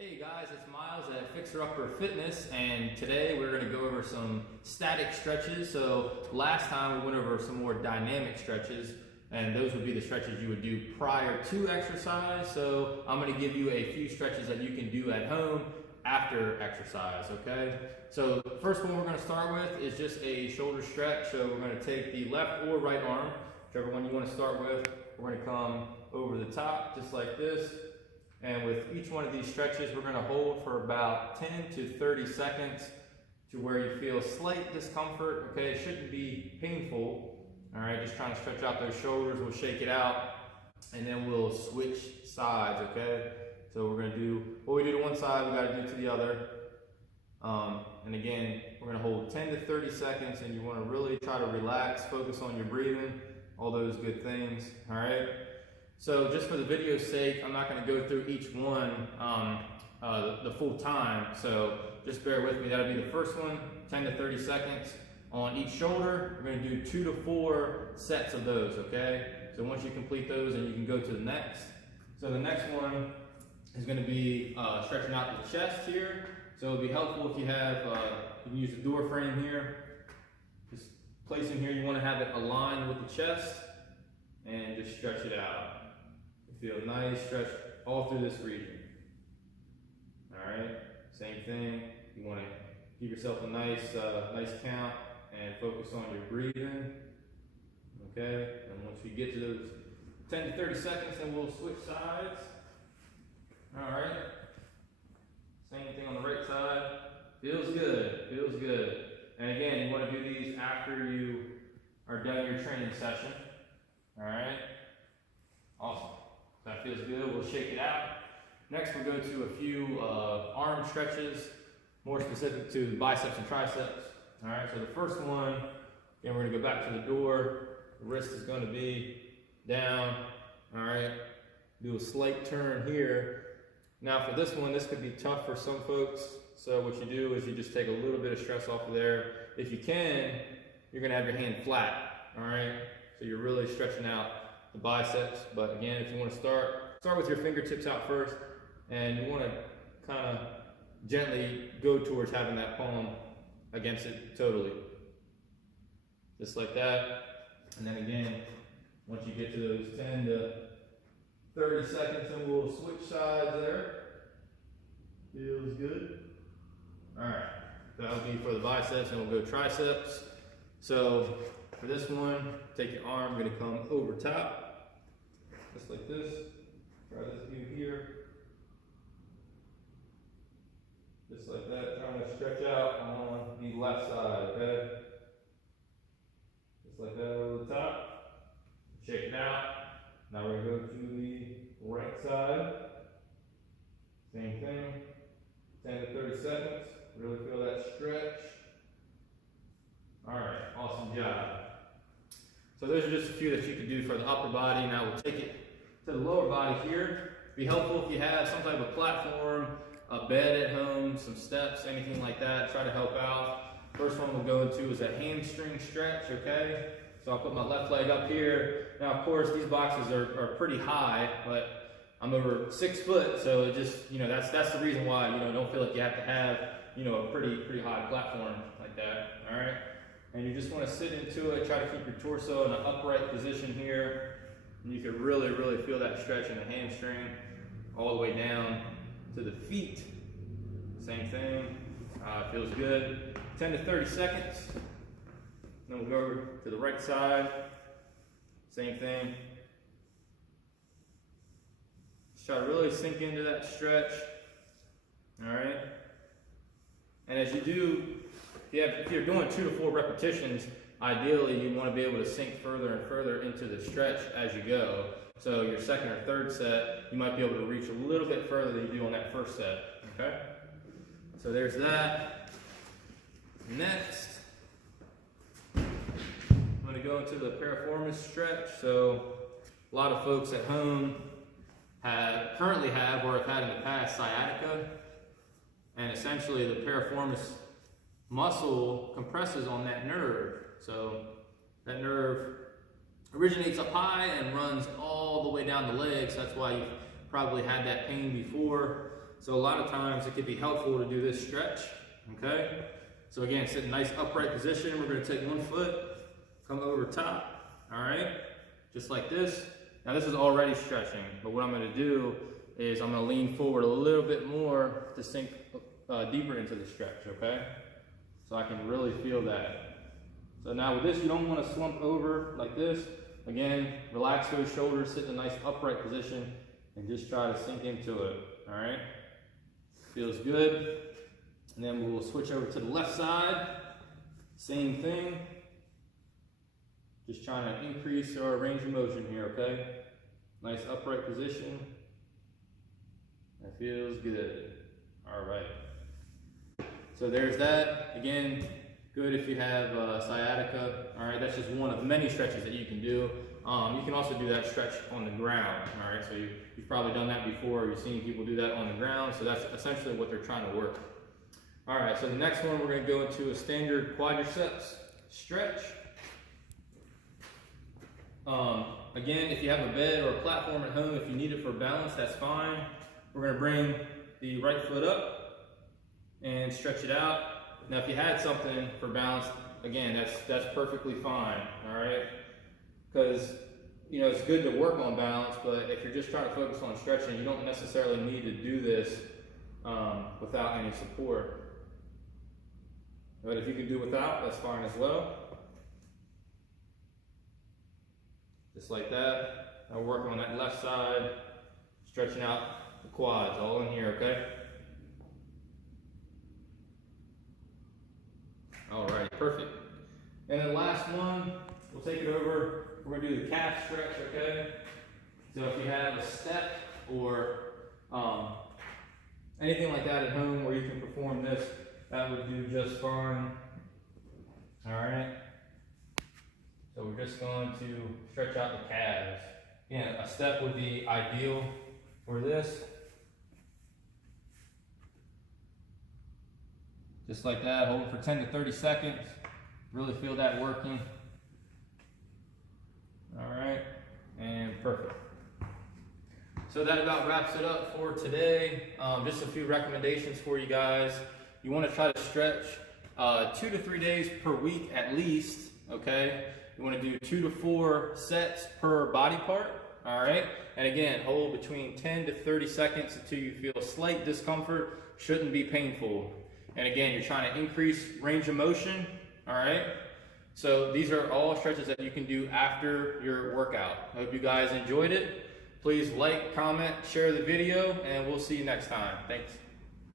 Hey guys, it's Miles at Fixer Upper Fitness, and today we're going to go over some static stretches. So last time we went over some more dynamic stretches, and those would be the stretches you would do prior to exercise. So I'm going to give you a few stretches that you can do at home after exercise, okay? So the first one we're going to start with is just a shoulder stretch. So we're going to take the left or right arm, whichever one you want to start with. We're going to come over the top just like this. And with each one of these stretches, we're going to hold for about 10 to 30 seconds to where you feel slight discomfort. Okay, it shouldn't be painful. All right, just trying to stretch out those shoulders. We'll shake it out, and then we'll switch sides. Okay, so we're going to do what we do to one side, we got to do to the other. And again, we're going to hold 10 to 30 seconds, and you want to really try to relax, focus on your breathing, all those good things. All right. So just for the video's sake, I'm not going to go through each one the full time. So just bear with me. That'll be the first one, 10 to 30 seconds on each shoulder. We're going to do 2 to 4 sets of those, okay? So once you complete those, then you can go to the next. So the next one is going to be stretching out the chest here. So it'll be helpful if you have, you can use the door frame here. Just place in here, you want to have it aligned with the chest and just stretch it out. Feel nice stretch all through this region. All right, same thing. You want to give yourself a nice count and focus on your breathing. Okay, and once you get to those 10 to 30 seconds, then we'll switch sides. All right, same thing on the right side. Feels good, feels good. And again, you want to do these after you are done your training session. All right, awesome. That feels good. We'll shake it out. Next, we'll go to a few arm stretches, more specific to biceps and triceps. All right, so the first one, again, we're going to go back to the door. The wrist is going to be down. All right, do a slight turn here. Now, for this one, this could be tough for some folks. So what you do is you just take a little bit of stress off of there. If you can, you're going to have your hand flat. All right, so you're really stretching out the biceps. But again, if you want to start with your fingertips out first, and you want to kind of gently go towards having that palm against it totally, just like that. And then again, once you get to those 10 to 30 seconds, then we'll switch sides there. Feels good. All right, that'll be for the biceps, and we'll go triceps. So for this one, take your arm, going to come over top, just like this. Try this view here. Just like that, trying to stretch out on the left side, okay? Just like that over the top. Shake it out. Now we're going to go to the right side. Same thing. 10 to 30 seconds. Really feel that stretch. All right, awesome job. So those are just a few that you can do for the upper body. Now we'll take it to the lower body here. Be helpful if you have some type of platform, a bed at home, some steps, anything like that. Try to help out. First one we'll go into is a hamstring stretch, okay? So I'll put my left leg up here. Now, of course, these boxes are pretty high, but I'm over 6 foot, so it just, that's the reason why, don't feel like you have to have, a pretty high platform like that, all right? And you just want to sit into it, try to keep your torso in an upright position here. And you can really, really feel that stretch in the hamstring all the way down to the feet. Same thing, feels good. 10 to 30 seconds. Then we'll go over to the right side. Same thing. Just try to really sink into that stretch. All right. And as you do, if you're doing 2 to 4 repetitions, ideally you want to be able to sink further and further into the stretch as you go. So your second or third set, you might be able to reach a little bit further than you do on that first set, okay? So there's that. Next, I'm going to go into the piriformis stretch. So a lot of folks at home currently have or have had in the past sciatica. And essentially the piriformis muscle compresses on that nerve. So that nerve originates up high and runs all the way down the legs. That's why you've probably had that pain before. So a lot of times it can be helpful to do this stretch, okay? So again, sit in a nice upright position. We're gonna take one foot, come over top, all right? Just like this. Now this is already stretching, but what I'm gonna do is I'm gonna lean forward a little bit more to sink deeper into the stretch, okay? So I can really feel that. So now with this, you don't wanna slump over like this. Again, relax those shoulders, sit in a nice upright position, and just try to sink into it, all right? Feels good. And then we'll switch over to the left side. Same thing. Just trying to increase our range of motion here, okay? Nice upright position. That feels good. All right. So there's that. Again, good if you have sciatica. All right, that's just one of many stretches that you can do. You can also do that stretch on the ground. All right, so you've probably done that before. You've seen people do that on the ground. So that's essentially what they're trying to work. All right, so the next one, we're going to go into a standard quadriceps stretch. Again, if you have a bed or a platform at home, if you need it for balance, that's fine. We're going to bring the right foot up and stretch it out. Now, if you had something for balance, again, that's perfectly fine, all right? Because, you know, it's good to work on balance, but if you're just trying to focus on stretching, you don't necessarily need to do this without any support. But if you can do without, that's fine as well. Just like that. Now we're working on that left side, stretching out the quads, all in here, okay? All right, perfect. And then last one, we'll take it over. We're gonna do the calf stretch, okay? So if you have a step or anything like that at home where you can perform this, that would do just fine. All right. So we're just going to stretch out the calves. Again, a step would be ideal for this. Just like that, hold it for 10 to 30 seconds. Really feel that working. All right, and perfect. So that about wraps it up for today. Just a few recommendations for you guys. You want to try to stretch 2 to 3 days per week at least, okay? You want to do 2 to 4 sets per body part, all right? And again, hold between 10 to 30 seconds until you feel slight discomfort. Shouldn't be painful. And again, you're trying to increase range of motion, all right? So these are all stretches that you can do after your workout. I hope you guys enjoyed it. Please like, comment, share the video, and we'll see you next time. Thanks.